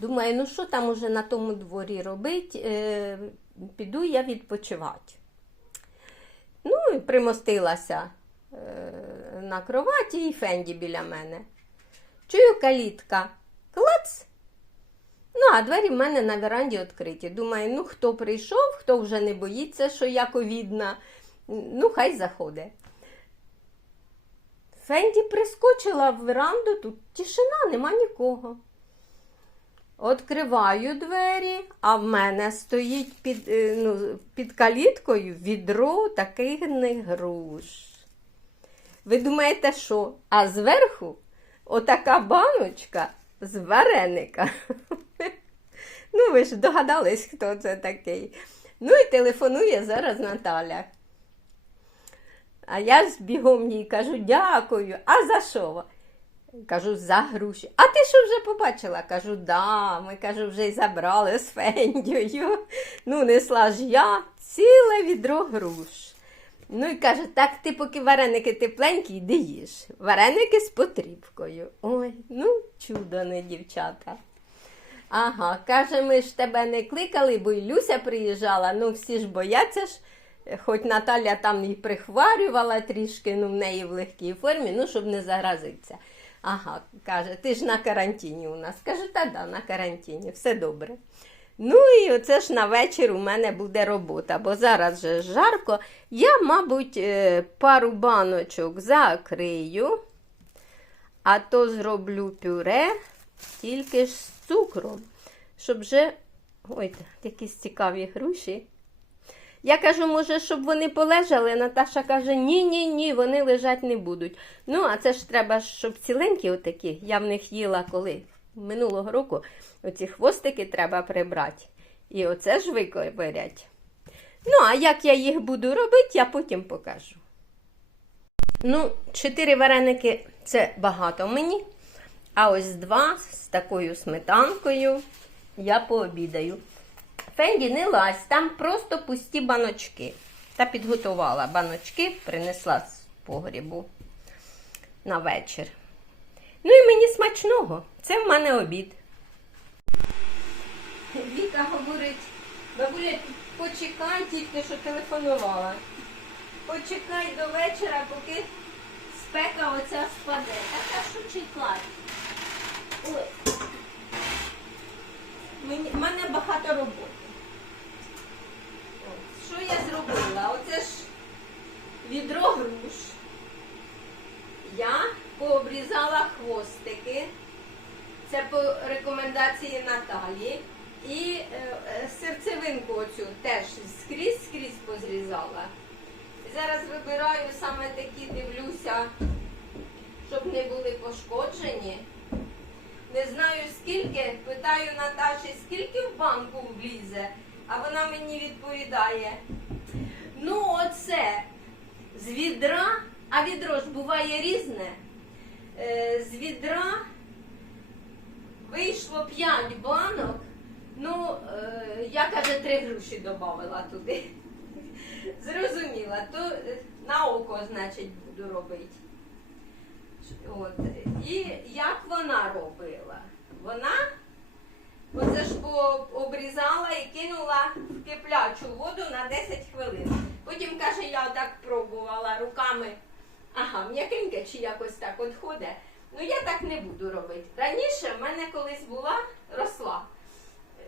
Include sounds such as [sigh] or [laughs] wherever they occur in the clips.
Думаю, ну що там уже на тому дворі робить, е, піду я відпочивати. Ну, і примостилася е, на кроваті і Фенді біля мене. Чую калітка. Клац! Ну, а двері в мене на веранді відкриті. Думаю, ну хто прийшов, хто вже не боїться, що я ковідна, ну, хай заходить. Фенді прискочила в веранду, тут тишина, нема нікого. Откриваю двері, а в мене стоїть під, е, ну, під каліткою відро таких груш. Ви думаєте, що? А зверху отака баночка з вареника. [laughs] Ну, ви ж догадались, хто це такий. Ну і телефонує зараз Наталя. А я ж бігом їй кажу, дякую. А за що? Кажу, за груші. А ти що вже побачила? Кажу, да, ми кажу, вже й забрали з Фендією. Ну, несла ж я ціле відро груш. Ну і каже, так ти поки вареники тепленькі, йди їж. Вареники з потрібкою. Ой, ну чудо не дівчата. Ага, каже, ми ж тебе не кликали, бо й Люся приїжджала. Ну, всі ж бояться ж, хоч Наталя там і прихварювала трішки, ну в неї в легкій формі, ну, щоб не заразитися. Ага, каже, ти ж на карантині у нас. Каже, та да, на карантині, все добре. Ну і оце ж на вечір у мене буде робота, бо зараз же жарко. Я, мабуть, е, пару баночок закрию, а то зроблю пюре тільки ж з цукром, щоб вже. Ой, якісь цікаві груші. Я кажу, може, щоб вони полежали. Наташа каже, ні, ні, ні, вони лежать не будуть. Ну, а це ж треба, щоб ціленькі отакі. Я в них їла коли? Минулого року оці хвостики треба прибрати. І оце ж виковирять. Ну, а як я їх буду робити, я потім покажу. Ну, чотири вареники це багато мені. А ось два з такою сметанкою я пообідаю. Фенді не лазь, там просто пусті баночки. Та підготувала баночки, принесла з погрібу на вечір. Ну і мені смачного. Це в мене обід. Віка говорить, бабуля, почекай тільки, що телефонувала. Почекай до вечора, поки спека оця спаде. Та що чекай? Ой. В мене багато роботи. От, Що я зробила? Оце ж відро груш. Я пообрізала хвостики. Це по рекомендації Наталі. І е, серцевинку оцю теж скрізь скрізь позрізала. Зараз вибираю саме такі, дивлюся, щоб не були пошкоджені. Не знаю скільки, питаю Наташі, скільки в банку влізе, а вона мені відповідає. Ну, оце з відра, а відро ж буває різне. Е, з відра вийшло 5 банок. Ну, е, я каже, три груші додавала туди. [laughs] Зрозуміла, то е, на око, значить, буду робити. От. І як вона робила? Вона оце ж обрізала і кинула в киплячу воду на 10 хвилин. Потім каже, я отак пробувала руками. Ага, м'якеньке чи якось так от ходить. Ну я так не буду робити. Раніше в мене колись була росла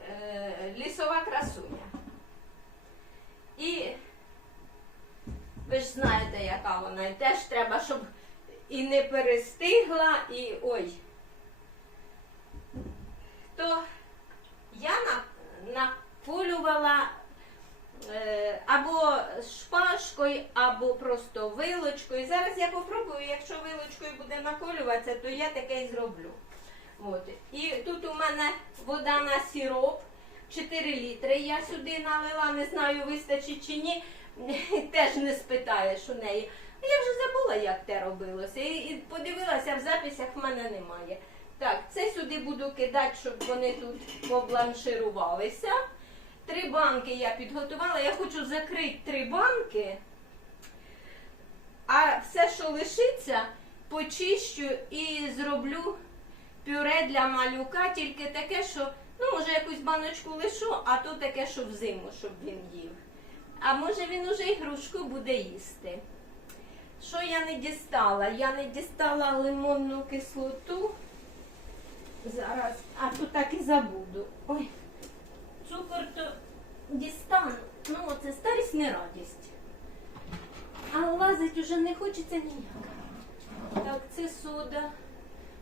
е, лісова красуня. І ви ж знаєте, яка вона. І теж треба, щоб і не перестигла, і ой. То я на, наколювала е, або шпажкою, або просто вилочкою. Зараз я попробую, якщо вилочкою буде наколюватися, то я таке і зроблю. От. І тут у мене вода на сироп. 4 літри я сюди налила, не знаю, вистачить чи ні. [laughs] Теж не спитаєш у неї. Я вже забула, як те робилося. І, і подивилася в записях, в мене немає. Так, це сюди буду кидати, щоб вони тут побланширувалися. Три банки я підготувала. Я хочу закрити три банки, а все, що лишиться, почищу і зроблю пюре для малюка, тільки таке, що, ну, може, якусь баночку лишу, а то таке, що взиму, щоб він їв. А може він уже і грушку буде їсти. Що я не дістала? Я не дістала лимонну кислоту. Зараз, а то так і забуду. Ой, цукор то дістану. Ну, це старість не радість. А лазить уже не хочеться ніяк. Так, це сода.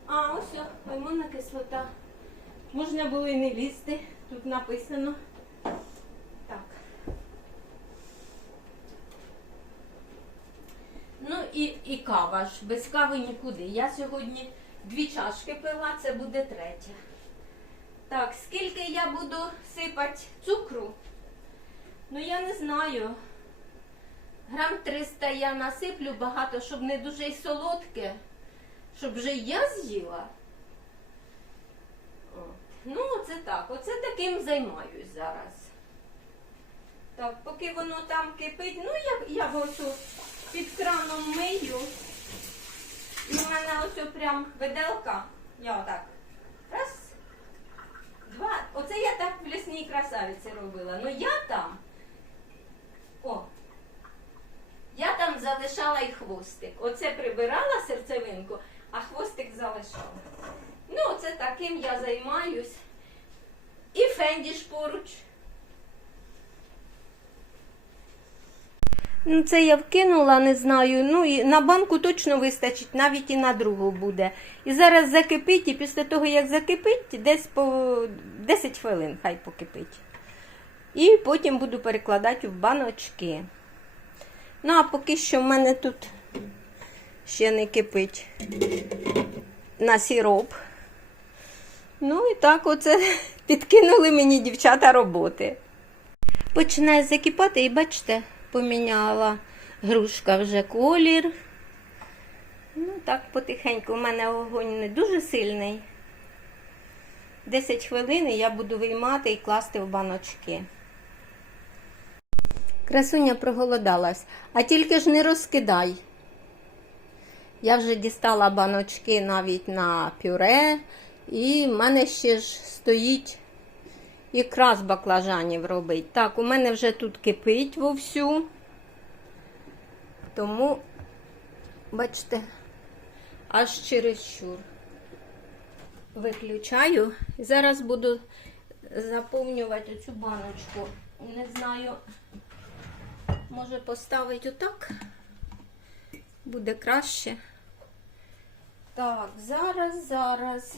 А, ось лимонна кислота. Можна було і не лізти. Тут написано. Так. Ну і, і кава ж. Без кави нікуди. Я сьогодні дві чашки пила, це буде третя. Так, скільки я буду сипати цукру? Ну я не знаю. Грам 300 я насиплю багато, щоб не дуже й солодке, щоб вже я з'їла. Ну, оце так. Оце таким займаюсь зараз. Так, поки воно там кипить, ну я, я оцю під краном мию. І в мене ось прям виделка. Я отак. Раз, два. Оце я так в лісній красавиці робила. Ну я там. О, я там залишала і хвостик. Оце прибирала серцевинку, а хвостик залишала. Ну, це таким я займаюсь. І фендіш поруч. Ну, це я вкинула, не знаю. Ну, і на банку точно вистачить, навіть і на другу буде. І зараз закипить, і після того, як закипить, десь по 10 хвилин хай покипить. І потім буду перекладати в баночки. Ну, а поки що в мене тут ще не кипить на сіроп. Ну і так оце [laughs] підкинули мені дівчата роботи. Починає закипати і бачите, поміняла грушка вже колір. Ну, так потихеньку. У мене огонь не дуже сильний. 10 хвилин я буду виймати і класти в баночки. Красуня проголодалась, а тільки ж не розкидай. Я вже дістала баночки навіть на пюре, і в мене ще ж стоїть ікра з баклажанів робить. Так, у мене вже тут кипить вовсю. Тому, бачите, аж чересчур. Виключаю. Зараз буду заповнювати цю баночку. Не знаю, може поставити отак. Буде краще. Так, зараз, зараз.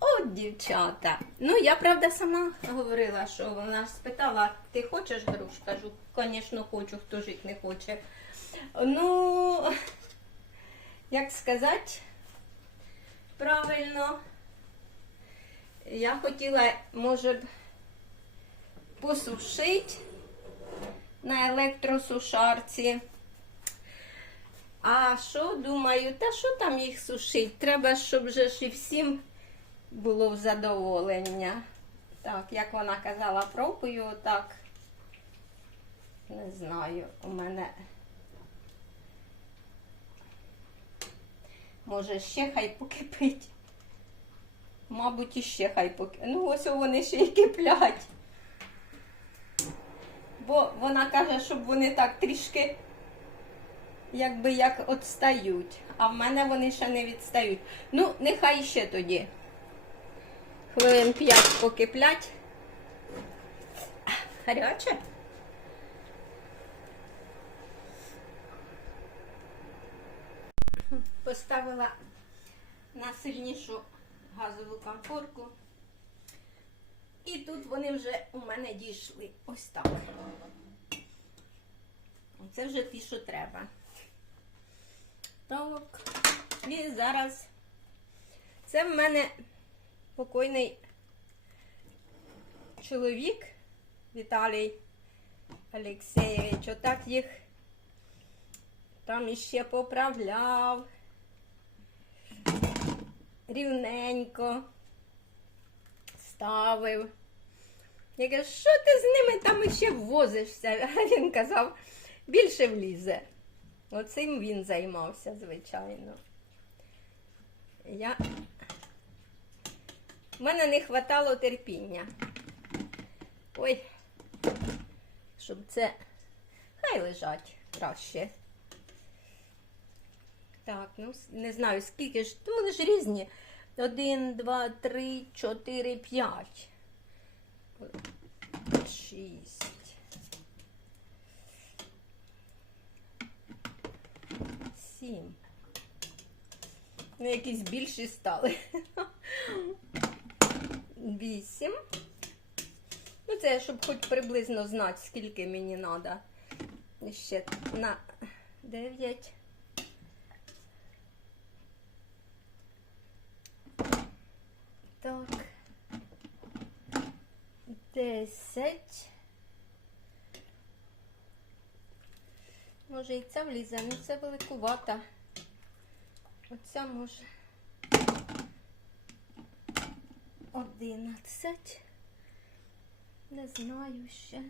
От, дівчата. Ну, я правда сама говорила, що вона спитала, ти хочеш груш? Кажу, звісно, хочу, хто жити не хоче. Ну, як сказати, правильно, я хотіла, може б, посушити на електросушарці. А що думаю, та що там їх сушить? Треба, щоб вже ж і всім було в задоволення. Так, як вона казала, пробую так. Не знаю, у мене. Може, ще хай покипить. Мабуть, іще хай покипить. Ну, ось вони ще й киплять. Бо вона каже, щоб вони так трішки якби як відстають. А в мене вони ще не відстають. Ну, нехай ще тоді. Хвилин 5 покиплять. Гаряче? Поставила на сильнішу газову конфорку. І тут вони вже у мене дійшли. Ось так. Це вже ті, що треба. Так. І зараз це в мене покойний чоловік Віталій Олексійович. Отак їх там іще поправляв. Рівненько ставив. Я кажу, що ти з ними там іще возишся? [laughs] А він казав, більше влізе. Оцим він займався, звичайно. Я... У мене не хватало терпіння. Ой, щоб це хай лежать краще. Так, ну не знаю, скільки ж. Ну, вони ж різні. Один, два, три, чотири, п'ять. Шість. Сім. Ну, якісь більші стали. [laughs] Вісім. Ну, це щоб хоч приблизно знати, скільки мені треба. Ще на дев'ять. Так. Десять. Може і ця влізе, ну це великувата. Оця може. Одинадцять. Не знаю ще.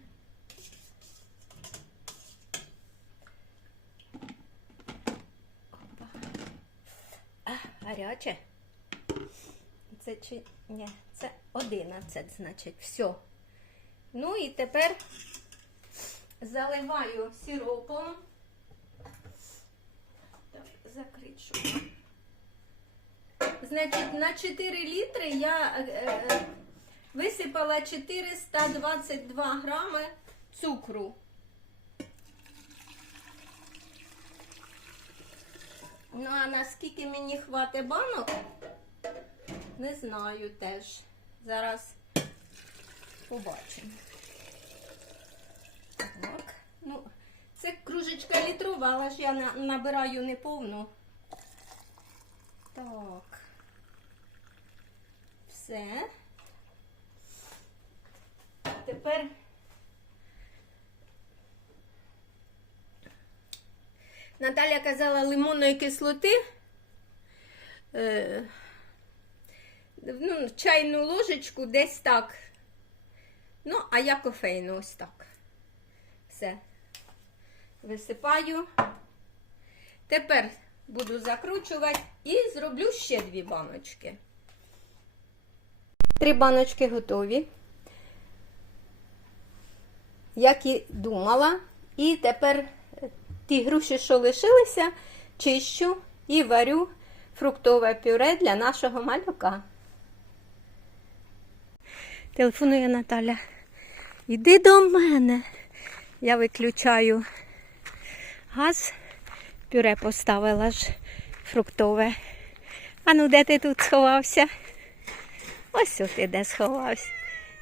Опа. А, гаряче. Це чи ні, це 11, значить, все. Ну і тепер заливаю сиропом. Так, закрить, щоб. Значить, на 4 літри я е, е, висипала 422 грами цукру. Ну, а наскільки мені хватить банок, не знаю теж. Зараз побачимо. Так. Ну, це кружечка літрова, але ж я набираю неповну. Так. Все. Тепер Наталя казала лимонної кислоти. Е, ну, чайну ложечку десь так. Ну, а я кофейну ось так. Все. Висипаю. Тепер буду закручувати і зроблю ще дві баночки. Три баночки готові. Як і думала. І тепер ті груші, що лишилися, чищу і варю фруктове пюре для нашого малюка. Телефонує Наталя. Іди до мене. Я виключаю газ, пюре поставила ж фруктове. А ну де ти тут сховався? Ось ти де сховався.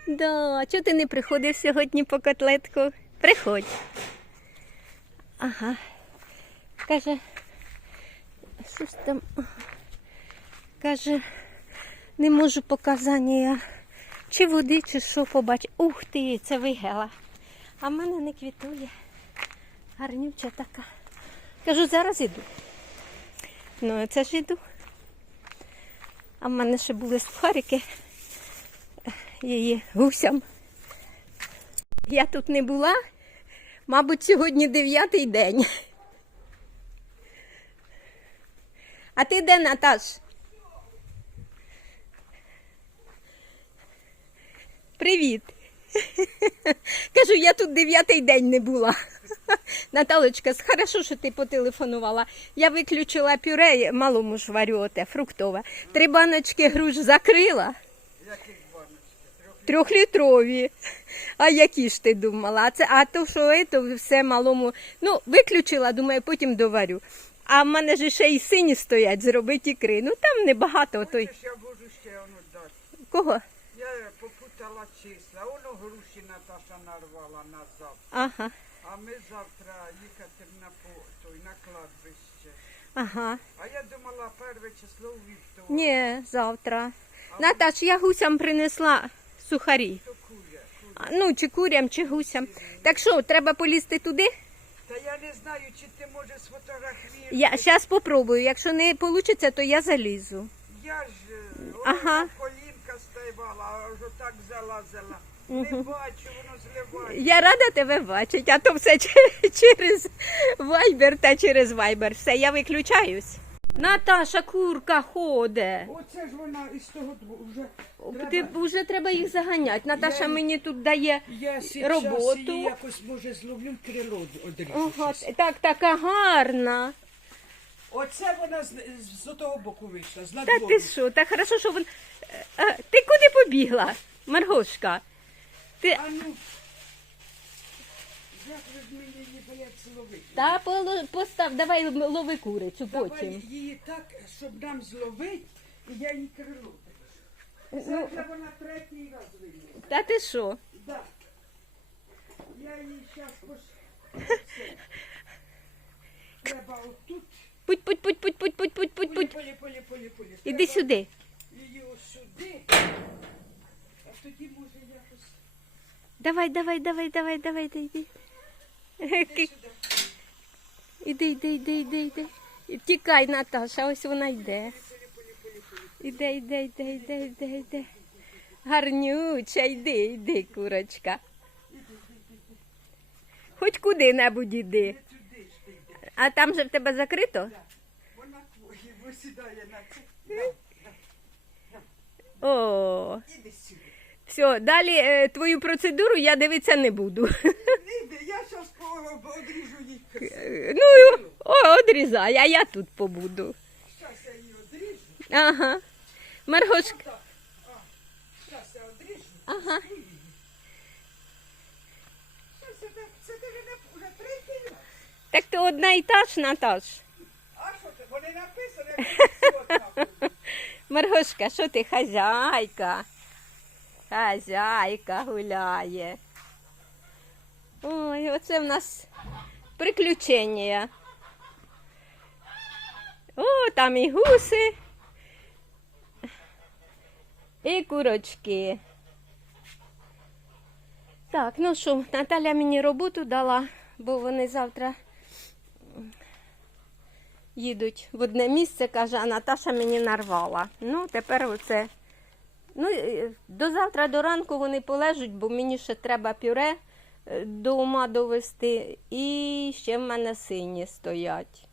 Да, чого ти не приходив сьогодні по котлетку? Приходь. Ага. Каже, щось там. Каже, не можу показання. Чи води, чи що побачити. Ух ти, це вигела. А в мене не квітує. Гарнюча така. Кажу, зараз іду. Ну, це ж іду. А в мене ще були сухарики її гусям. Я тут не була, мабуть, сьогодні дев'ятий день. А ти де, Наташ? Привіт. Кажу, я тут дев'ятий день не була. Наталочка, хорошо, що ти потелефонувала. Я виключила пюре, малому ж варю оте, фруктове. Три баночки груш закрила. Трьохлітрові. А які ж ти думала? А, це, а то, що це, все малому. Ну, виключила, думаю, потім доварю. А в мене ж ще й сині стоять, зробити ікри. Ну там небагато. Той. Я можу ще воно дати. Кого? Я попутала числа. Воно груші Наташа нарвала на завтра. Ага. А ми завтра їхати на той на кладбище. Ага. А я думала перше число у вівторок. Ні, завтра. Наташ, я гусям принесла сухарі. Ну, чи курям, чи гусям. Так що, треба полізти туди? Та я не знаю, чи ти можеш сфотографувати. Я зараз спробую. Якщо не вийде, то я залізу. Я ж е, Ага. колінка ставала, а аж отак залазила. Не бачу, воно зливає. Я рада тебе бачити, а то все [laughs] через вайбер та через вайбер. Все, я виключаюсь. Наташа, курка ходить. Оце ж вона із того дво- вже Ти вже треба їх заганяти. Наташа Я- мені тут дає Я сейчас роботу. її якось може зловлю крило одріжу. Ага, щас. так, така гарна. Оце вона з, з, з того боку вийшла, з Та надвору. ти що, так хорошо, що вон. Е, е, Ти куди побігла, Маргошка? Ти А ну, як ви її та поло- постав, давай лови курицю потім. Давай її так, щоб нам зловити, і я їй крило Ну. вона третій раз вийшла. Та ти що? Да. Я її зараз пош... [laughs] Треба отут. Путь, путь, путь, путь, путь, путь, путь, путь, Полі, путь. полі, полі, полі, полі. Іди Треба сюди. Її ось сюди. А тоді може якось Давай, давай, давай, давай, давай, іди, іди. Іди Ки- сюди. Іди, іди, іди, іди, іди. Тікай, Наташа, ось вона йде. Іде, іде, іде, іде, іде, іде. Гарнюча, йди, йди, курочка. Хоч куди-небудь йди. А там же в тебе закрито? Вона висідає на це. О. все, далі е, твою процедуру я дивитися не буду. Я зараз одріжу їй. Е, Ну, о, одрізай, а я тут побуду. Зараз я її одріжу. Ага. Маргошка. Зараз я одріжу. Ага. Щас я так- Це ти вже не- вже третій раз. Так то одна і та ж, Наташ. А що це? Вони написані, як. Маргошка, що ти хазяйка? Хазяйка гуляє. Ой, оце в нас приключення. О, там і гуси, і курочки. Так, ну що, Наталя мені роботу дала, бо вони завтра їдуть в одне місце, каже, а Наташа мені нарвала. Ну, тепер оце. Ну, е, до завтра до ранку вони полежуть, бо мені ще треба пюре е, до ума довести. І ще в мене сині стоять.